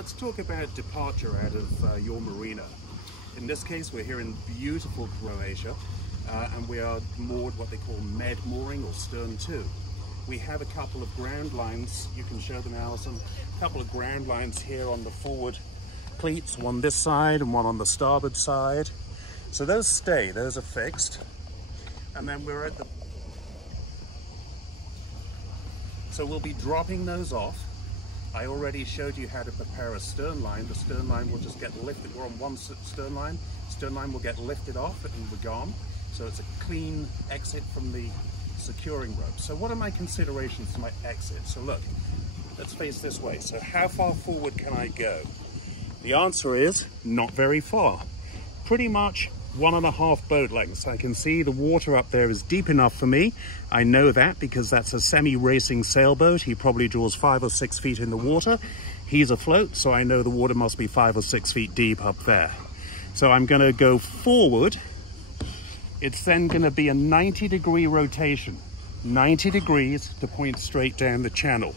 let's talk about departure out of your marina. In this case, we're here in beautiful Croatia, and we are moored what they call med mooring or stern to. We have a couple of ground lines, you can show them, Alison, a couple of ground lines here on the forward cleats, one this side and one on the starboard side. So those stay, those are fixed. And then we're at the... So we'll be dropping those off. I already showed you how to prepare a stern line. The stern line will just get lifted. We're on one stern line. Stern line will get lifted off and we're gone. So it's a clean exit from the securing rope. So what are my considerations to my exit? So look, let's face this way. So how far forward can I go? The answer is not very far. Pretty much 1.5 boat lengths. I can see the water up there is deep enough for me. I know that because that's a semi-racing sailboat. He probably draws 5 or 6 feet in the water. He's afloat, so I know the water must be 5 or 6 feet deep up there. So I'm going to go forward. It's then going to be a 90-degree rotation. 90 degrees to point straight down the channel.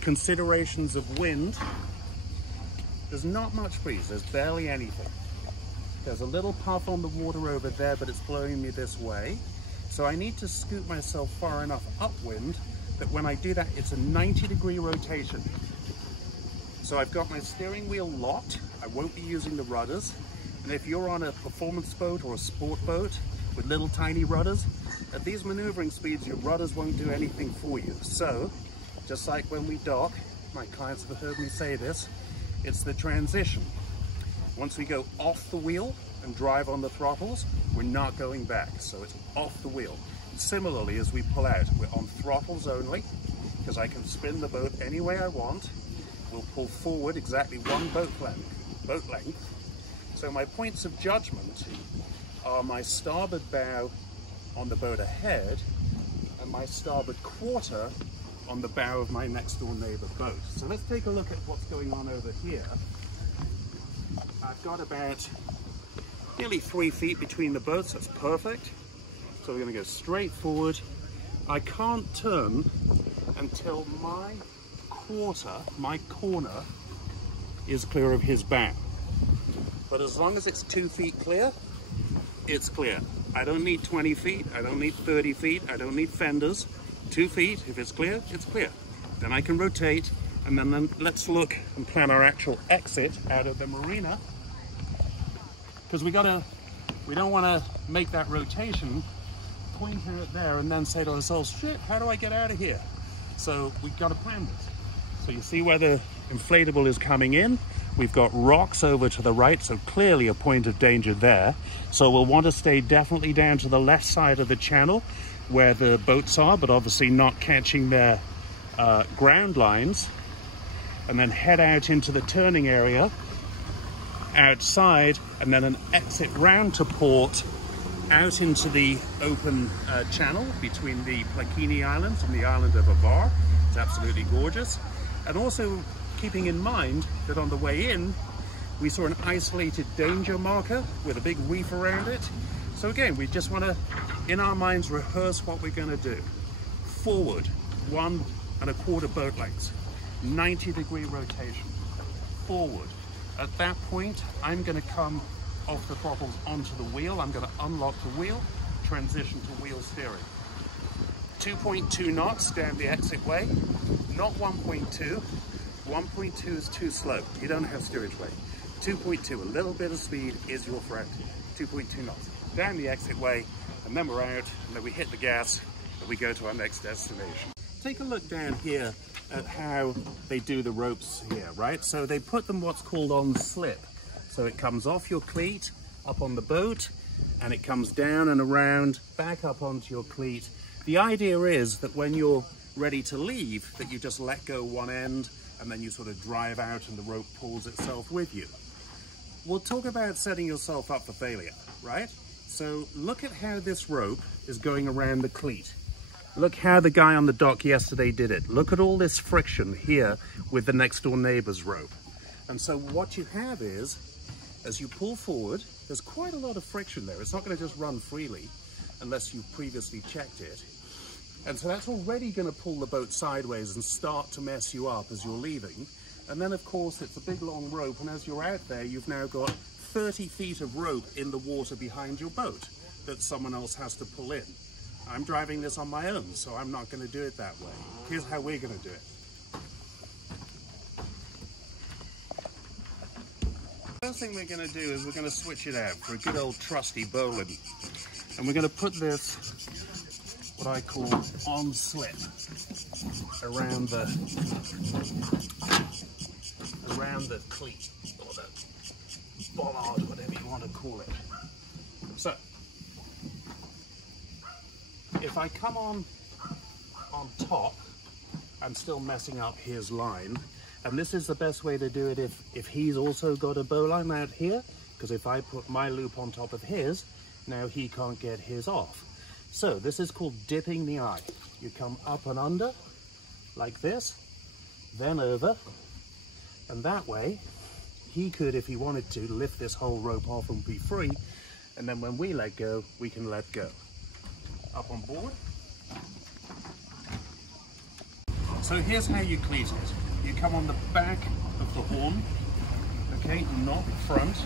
Considerations of wind. There's not much breeze. There's barely anything. There's a little puff on the water over there, but it's blowing me this way. So I need to scoot myself far enough upwind that when I do that, it's a 90-degree rotation. So I've got my steering wheel locked. I won't be using the rudders. And if you're on a performance boat or a sport boat with little tiny rudders, at these maneuvering speeds, your rudders won't do anything for you. So, just like when we dock, my clients have heard me say this, it's the transition. Once we go off the wheel and drive on the throttles, we're not going back, so it's off the wheel. Similarly, as we pull out, we're on throttles only, because I can spin the boat any way I want. We'll pull forward exactly 1 boat length. So my points of judgment are my starboard bow on the boat ahead and my starboard quarter on the bow of my next door neighbor boat. So let's take a look at what's going on over here. I've got about nearly 3 feet between the boats. That's perfect. So we're going to go straight forward. I can't turn until my corner is clear of his bow. But as long as it's 2 feet clear, it's clear. I don't need 20 feet. I don't need 30 feet. I don't need fenders. 2 feet, if it's clear, it's clear. Then I can rotate, and then let's look and plan our actual exit out of the marina. Because we don't want to make that rotation, point out there, and then say to ourselves, shit, how do I get out of here? So we've got to plan this. So you see where the inflatable is coming in. We've got rocks over to the right, so clearly a point of danger there. So we'll want to stay definitely down to the left side of the channel where the boats are, but obviously not catching their ground lines. And then head out into the turning area outside, and then an exit round to port out into the open channel between the Plakini Islands and the island of Avar. It's absolutely gorgeous. And also keeping in mind that on the way in, we saw an isolated danger marker with a big reef around it. So again, we just want to, in our minds, rehearse what we're going to do. Forward, 1.25 boat lengths, 90-degree rotation. Forward. At that point, I'm going to come off the throttles onto the wheel. I'm going to unlock the wheel, transition to wheel steering. 2.2 knots down the exit way, not 1.2. 1.2 is too slow. You don't have steerage weight. 2.2, a little bit of speed is your friend. 2.2 knots. Down the exit way, and then we're out, and then we hit the gas, and we go to our next destination. Take a look down here at how they do the ropes here, right? So they put them what's called on slip. So it comes off your cleat, up on the boat, and it comes down and around, back up onto your cleat. The idea is that when you're ready to leave, that you just let go one end, and then you sort of drive out and the rope pulls itself with you. We'll talk about setting yourself up for failure, right? So look at how this rope is going around the cleat. Look how the guy on the dock yesterday did it. Look at all this friction here with the next door neighbor's rope. And so what you have is, as you pull forward, there's quite a lot of friction there. It's not going to just run freely unless you've previously checked it. And so that's already going to pull the boat sideways and start to mess you up as you're leaving. And then of course it's a big long rope, and as you're out there, you've now got 30 feet of rope in the water behind your boat that someone else has to pull in. I'm driving this on my own, so I'm not going to do it that way. Here's how we're going to do it. First thing we're going to do is we're going to switch it out for a good old trusty bowline. And we're going to put this, what I call on slip, around the cleat, or the bollard, whatever you want to call it. So, if I come on top, I'm still messing up his line. And this is the best way to do it if he's also got a bowline out here, because if I put my loop on top of his, now he can't get his off. So this is called dipping the eye. You come up and under, like this, then over, and that way, he could, if he wanted to, lift this whole rope off and be free, and then when we let go, we can let go. Up on board. So here's how you cleat it. You come on the back of the horn, okay, not front,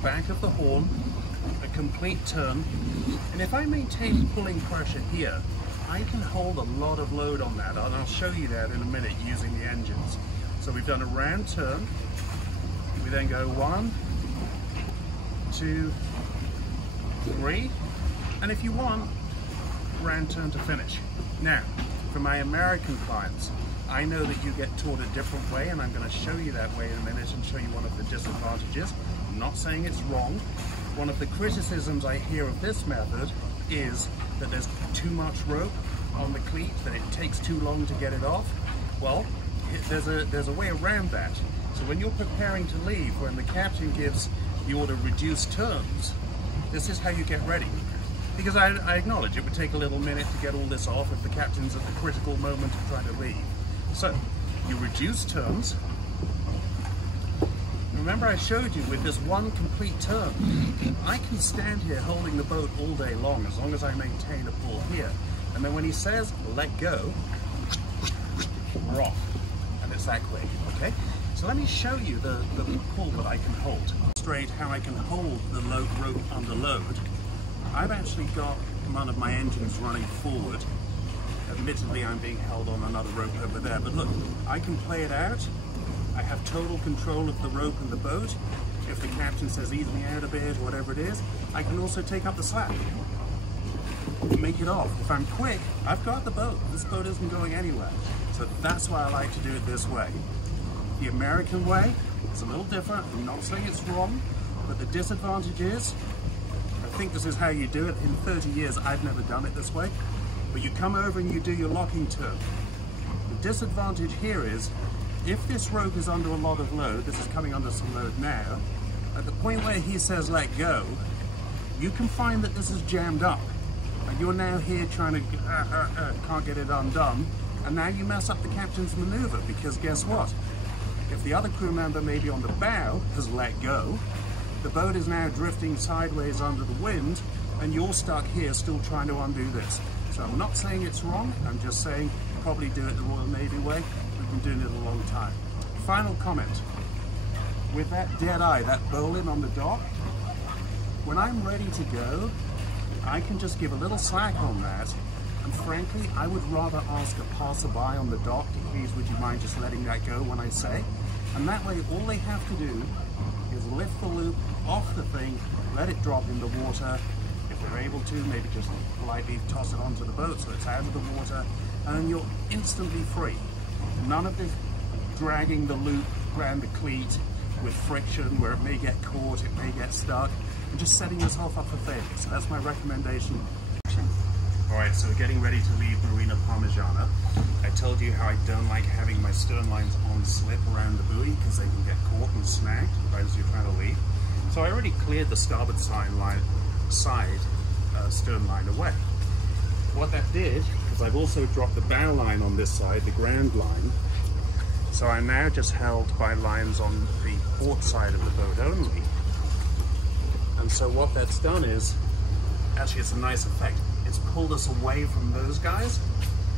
back of the horn, a complete turn, and if I maintain pulling pressure here, I can hold a lot of load on that, and I'll show you that in a minute using the engines. So we've done a round turn, we then go 1, 2, 3, and if you want, round turn to finish. Now, for my American clients, I know that you get taught a different way, and I'm going to show you that way in a minute and show you one of the disadvantages. I'm not saying it's wrong. One of the criticisms I hear of this method is that there's too much rope on the cleat, that it takes too long to get it off. Well, there's a way around that. So when you're preparing to leave, when the captain gives the order reduce turns, this is how you get ready. Because I acknowledge it would take a little minute to get all this off if the captain's at the critical moment of trying to leave. So, you reduce turns. Remember I showed you with this one complete turn, I can stand here holding the boat all day long as I maintain a pull here. And then when he says, let go, we're off. And it's that quick, okay? So let me show you the pull that I can hold. Straight how I can hold the rope under load. I've actually got one of my engines running forward. Admittedly, I'm being held on another rope over there, but look, I can play it out. I have total control of the rope and the boat. If the captain says ease me out a bit or whatever it is, I can also take up the slack and make it off. If I'm quick, I've got the boat. This boat isn't going anywhere. So that's why I like to do it this way. The American way is a little different. I'm not saying it's wrong, but the disadvantage is, I think this is how you do it. In 30 years, I've never done it this way. But you come over and you do your locking turn. The disadvantage here is, if this rope is under a lot of load, this is coming under some load now, at the point where he says let go, you can find that this is jammed up. And you're now here trying to, can't get it undone, and now you mess up the captain's maneuver, because guess what? If the other crew member, maybe on the bow, has let go, the boat is now drifting sideways under the wind, and you're stuck here still trying to undo this. So I'm not saying it's wrong, I'm just saying probably do it the Royal Navy way. We've been doing it a long time. Final comment. With that dead eye, that bowline on the dock, when I'm ready to go, I can just give a little slack on that, and frankly, I would rather ask a passerby on the dock to please would you mind just letting that go when I say, and that way all they have to do is lift the loop off the thing, let it drop in the water. If they're able to, maybe just politely toss it onto the boat so it's out of the water, and then you're instantly free. None of this dragging the loop around the cleat with friction where it may get caught, it may get stuck, and just setting yourself up for failure. So that's my recommendation. Alright, so getting ready to leave Marina Parmigiana. I told you how I don't like having my stern lines on slip around the buoy because they can get caught and snagged right as you're trying to leave. So I already cleared the starboard side stern line away. What that did, because I've also dropped the bow line on this side, the ground line, so I'm now just held by lines on the port side of the boat only. And so what that's done is, actually it's a nice effect. It's pulled us away from those guys.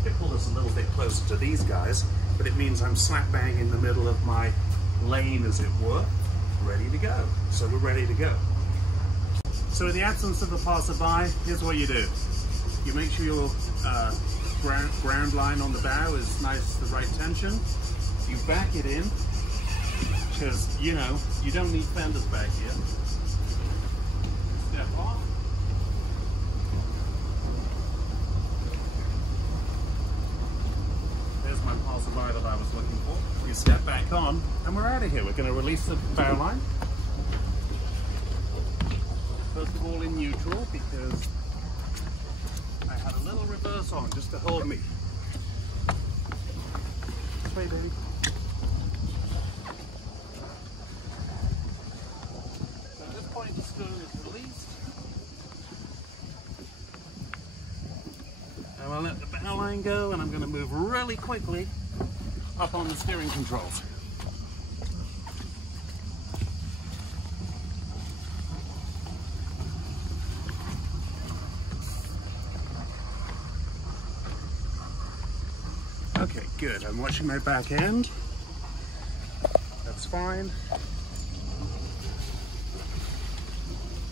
It pulled us a little bit closer to these guys. but it means I'm slap bang in the middle of my lane, as it were, ready to go. So we're ready to go. So in the absence of the passerby, here's what you do. You make sure your ground line on the bow is nice, the right tension. You back it in, because, you know, you don't need fenders back here. Step off. There's my passerby that I was looking for. You step back on, and we're out of here. We're going to release the bow line. First of all in neutral, because I had a little reverse on just to hold me. This way, baby. So at this point the stern is released. I'm going to let the bow line go, and I'm going to move really quickly up on the steering controls. Okay, good. I'm watching my back end. That's fine.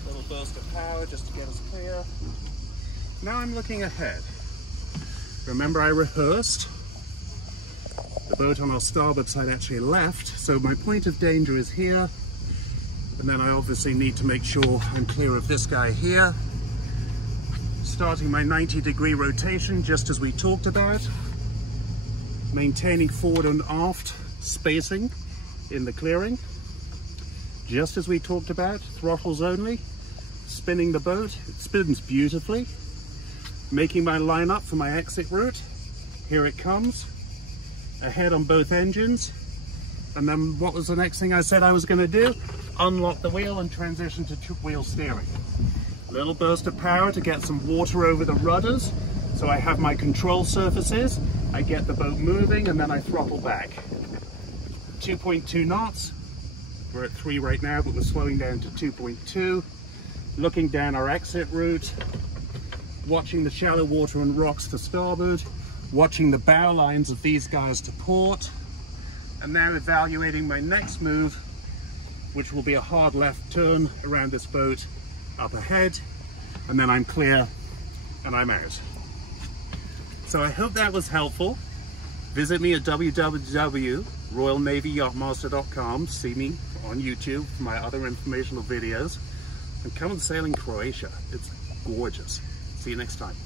Little burst of power just to get us clear. Now I'm looking ahead. Remember, I rehearsed. The boat on our starboard side actually left, so my point of danger is here. And then I obviously need to make sure I'm clear of this guy here. Starting my 90-degree rotation, just as we talked about. Maintaining forward and aft spacing in the clearing, just as we talked about. Throttles only. Spinning the boat, it spins beautifully. Making my line up for my exit route. Here it comes. Ahead on both engines. And then what was the next thing I said I was going to do? Unlock the wheel and transition to wheel steering. Little burst of power to get some water over the rudders, so I have my control surfaces. I get the boat moving, and then I throttle back. 2.2 knots. We're at 3 right now, but we're slowing down to 2.2. Looking down our exit route, watching the shallow water and rocks to starboard, watching the bow lines of these guys to port, and now evaluating my next move, which will be a hard left turn around this boat up ahead, and then I'm clear and I'm out. So I hope that was helpful. Visit me at www.royalnavyyachtmaster.com. See me on YouTube for my other informational videos. And come and sail in Croatia. It's gorgeous. See you next time.